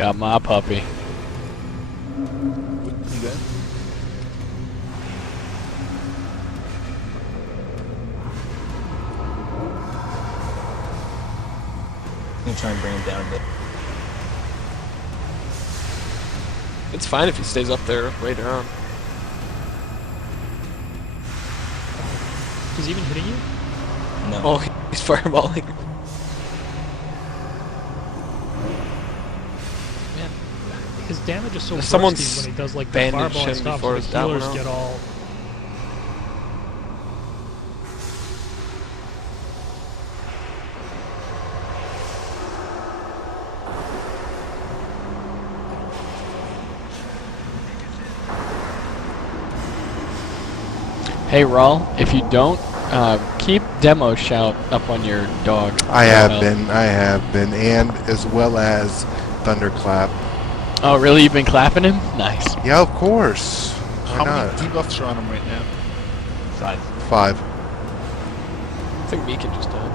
Got my puppy. You good? I'm gonna try and bring him down a bit. It's fine if he stays up there later on. Is he even hitting you? No. Oh, he's fireballing. Man, his damage is so Someone's bursty when he does like the bandaged fireball and him stuff, before so his the down healers went get out. all... Hey, Rawl, if you don't, keep demo shout up on your dog. I have been, and as well as Thunderclap. Oh, really? You've been clapping him? Nice. Yeah, of course. How Why not? many debuffs are on him right now? 5. 5. I think Meekin just died.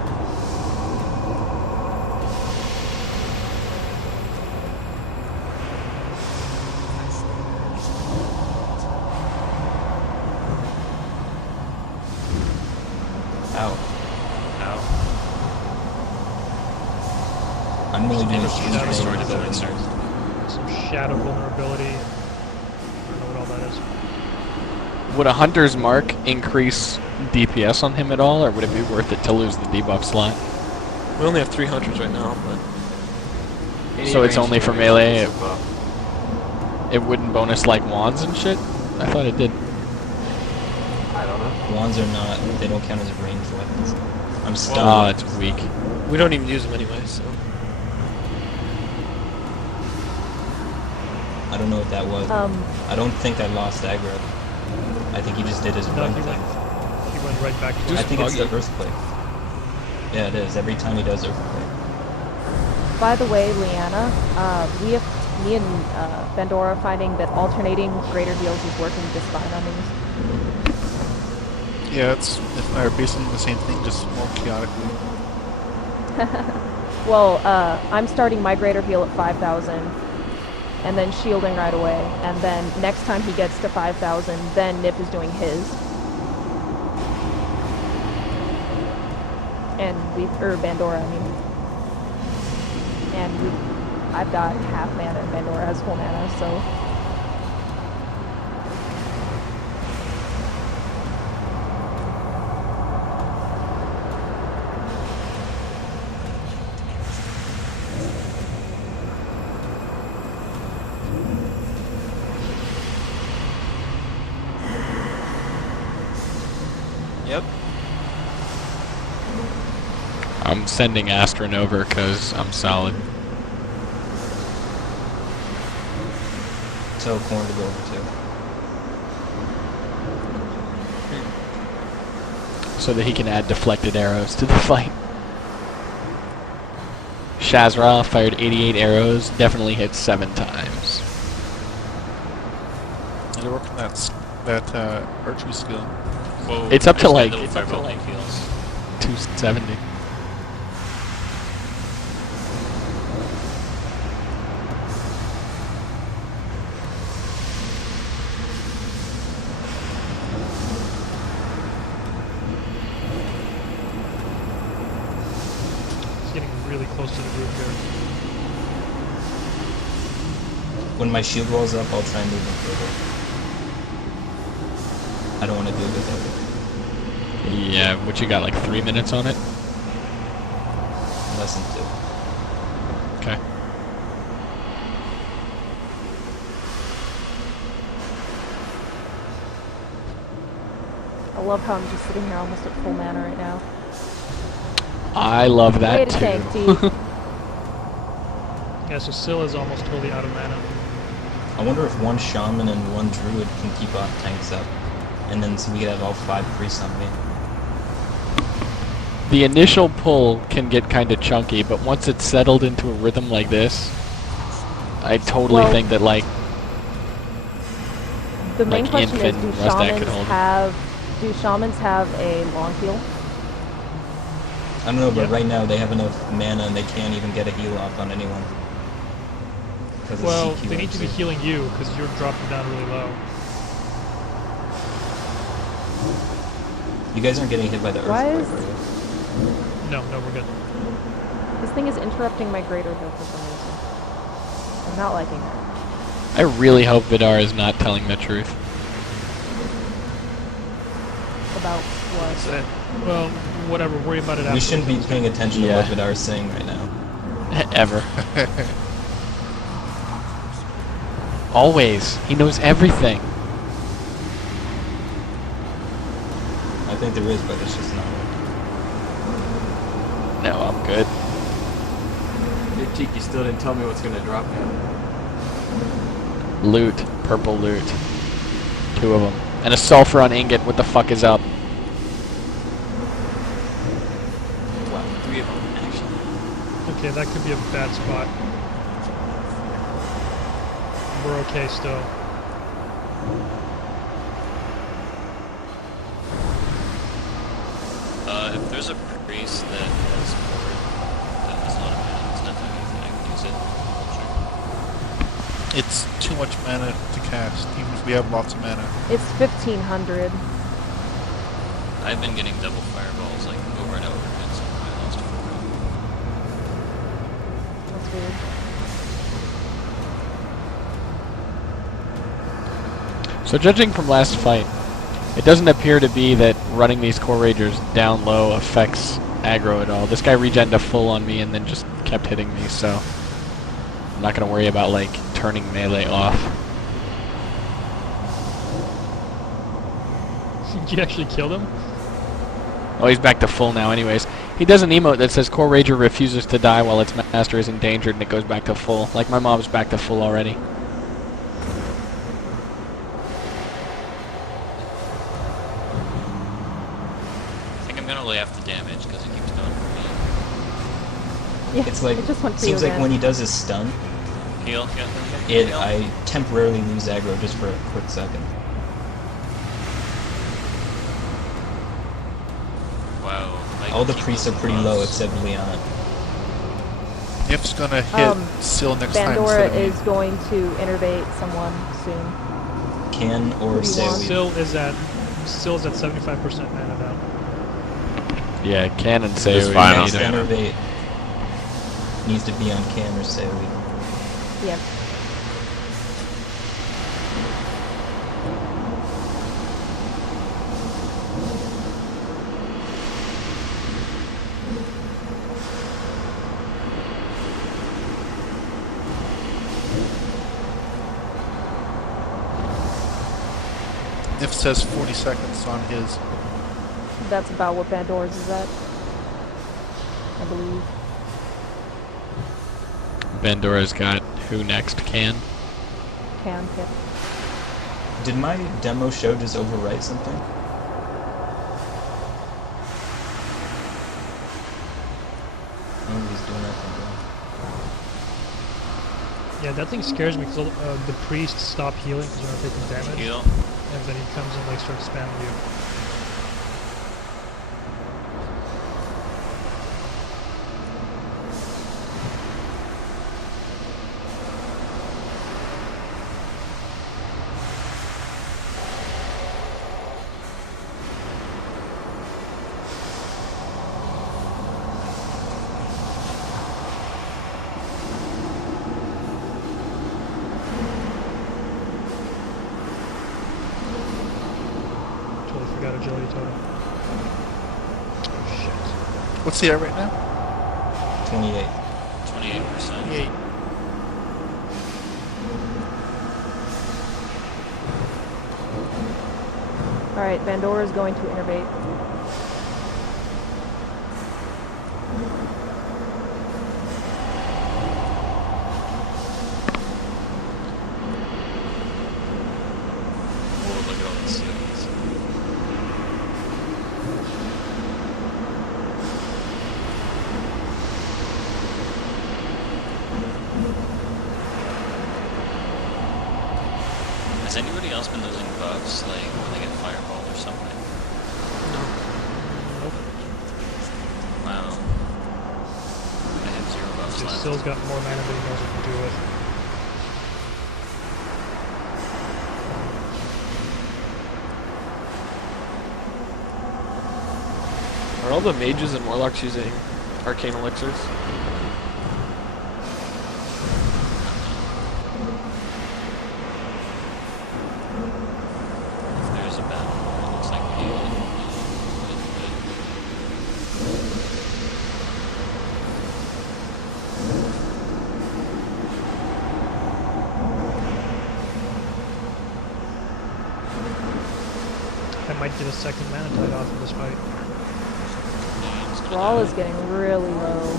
Ow. Ow. I'm really doing Just huge destroyed damage. the building. Some shadow vulnerability. I don't know what all that is. Would a Hunter's Mark increase DPS on him at all, or would it be worth it to lose the debuff slot? We only have 3 hunters right now, but... So it's only for melee? It wouldn't bonus like wands and shit? I thought it did. I don't know. Wands are not, they don't count as ranged weapons. I'm Oh, stunned. it's weak. We don't even use them anyway, so... I don't know what that was. I don't think I lost aggro. I think he just did his No, run he thing. went right back to I his think it's the buggy. earthquake. Yeah, it is. Every time he does earthquake. By the way, Leanna, me and Bandora are finding that alternating greater heals is working just fine on these. Yeah, it's basically the same thing, just more chaotically. Well, I'm starting my greater heal at 5,000, and then shielding right away, and then next time he gets to 5,000, then Nip is doing his. And Bandora, I mean. And I've got half mana, and Bandora has full mana, so... Yep. I'm sending Astron over because I'm solid. Tell Corn to go over too. So that he can add deflected arrows to the fight. Shazra fired 88 arrows, definitely hit 7 times. And they're working that archery skill. Whoa, It's up to like little fireball heals. 270. He's getting really close to the group here. When my shield rolls up, I'll try and move him further. I don't want to deal with it. Yeah, what you got, like 3 minutes on it? Less than 2. Okay. I love how I'm just sitting here almost at full mana right now. I love that Way to tank, T. too. Yeah, so Syl is almost totally out of mana. I wonder if one shaman and one druid can keep off tanks up. And then so we could have all 5 priests on me. The initial pull can get kind of chunky, but once it's settled into a rhythm like this, I totally Well, think that like The main like question is, infant Rustak could hold it. do shamans have a long heal? I don't know, but Yep. right now they have enough mana and they can't even get a heal off on anyone. Because Well, of CQ they need to be MC. healing you because you're dropping down really low. You guys aren't getting hit by the Why earthquake, is- are you? No, we're good. This thing is interrupting my greater heal for some reason. I'm not liking it. I really hope Vidar is not telling the truth. About what? Well, whatever. Worry about it after. We shouldn't be paying attention to Yeah. what Vidar is saying right now. Ever. Always. He knows everything. I think there is, but it's just not. No, I'm good. Hey, Cheeky still didn't tell me what's gonna drop now. Loot. Purple loot. 2 of them. And a sulfur on ingot. What the fuck is up? Wow, 3 of them, actually. Okay, that could be a bad spot. We're okay still. If there's a priest that has cord that has a lot of mana, it's not doing anything, I can use it. It's too much mana to cast, even if we have lots of mana. It's 1500. I've been getting double fireballs like over and over again, so I lost 4. That's weird. So judging from last fight, it doesn't appear to be that running these core ragers down low affects aggro at all. This guy regen to full on me and then just kept hitting me, so I'm not gonna worry about like turning melee off. Did you actually kill him? Oh, he's back to full now anyways. He does an emote that says core rager refuses to die while its master is endangered and it goes back to full. Like my mom's back to full already. I think I'm gonna lay off the damage because it keeps going for me. Yeah, It's like, it just went for seems you like again. when he does his stun, Heal, yeah. Heal. I temporarily lose aggro just for a quick second. Wow. I All the keep priests are losing pretty low buffs. except Leon. If's gonna hit Syl next time Bandora instead of me. is going to innervate someone soon. Can Who or do you say want? we. Still's at 75% mana now. Yeah, can and say Just we fine, need I'll it. Innervate needs to be on Can or say we. Yep. If says 40 seconds on his. That's about what Bandora's is at. I believe. Bandora's got who next? Can? Can, yep. Did my demo show just overwrite something? Oh, he's doing that thing. Yeah, that thing scares me because the priests stop healing because they're not taking damage. Heal. And then he comes and like starts spamming you. Totally forgot agility totem. Oh shit. What's he at right now? 28. 28%. 28. Alright, Bandora's going to innervate. Oh, look at all these seals. Has anybody else been losing buffs, like when they get fireball or something? Nope. Wow. I had 0 buffs left. Still's got more mana than he knows what to do with. Are all the mages and warlocks using arcane elixirs? If there's a battle where it looks like I might get a second mana tide off of this fight. Brawl is getting really low.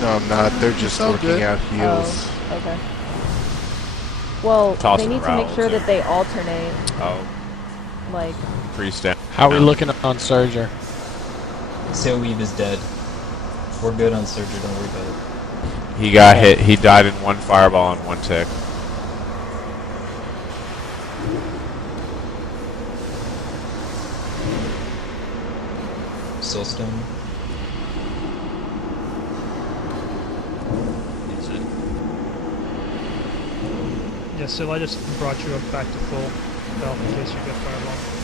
No, I'm not. They're just all working good. out heals. Oh, okay. Well, Toss they and need to make growl, sure too. that they alternate. Oh, Like, priest down. How are we No. looking on Surger? Sail Weave is dead. We're good on Surger, don't worry about it. He got hit. He died in one fireball and one tick. Soulstone. Is it? Yeah, so I just brought you up back to full health in case you get fireball.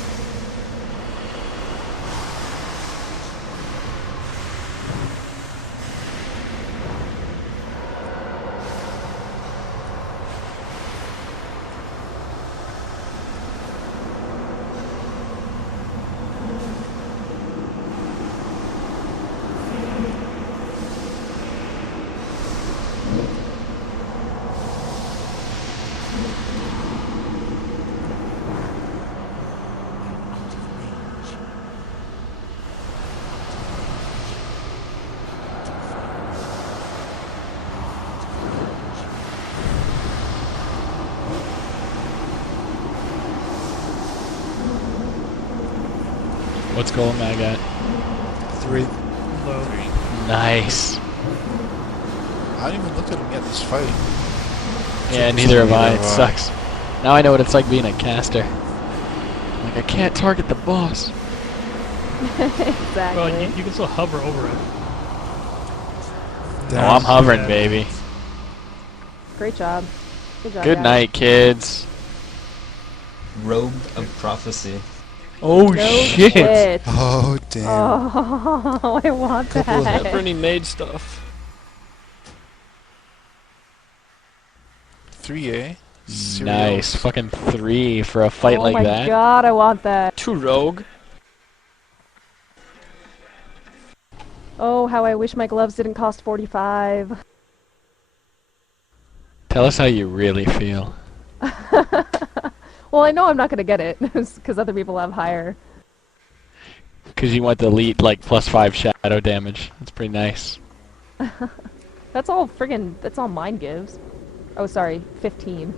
What's Golemagg at? 3. Low. Nice. I haven't even looked at him yet this fight. Yeah, neither have I. Neither It have I. sucks. Now I know what it's like being a caster. Like, I can't target the boss. exactly. Well, you can still hover over it. Oh, I'm hovering, Yeah. baby. Great job. Good job. Good guys. night, kids. Robe of Prophecy. Oh, No shit. shit. Oh, damn. Oh, I want Couple of that. Pepperoni made stuff. 3A. Nice. Fucking 3 for a fight oh like my that. god, I want that. 2 rogue. Oh, how I wish my gloves didn't cost 45. Tell us how you really feel. Well, I know I'm not gonna get it because other people have higher. Because you want the elite, like, +5 shadow damage. That's pretty nice. That's all friggin'. That's all mine gives. Oh, sorry, 15.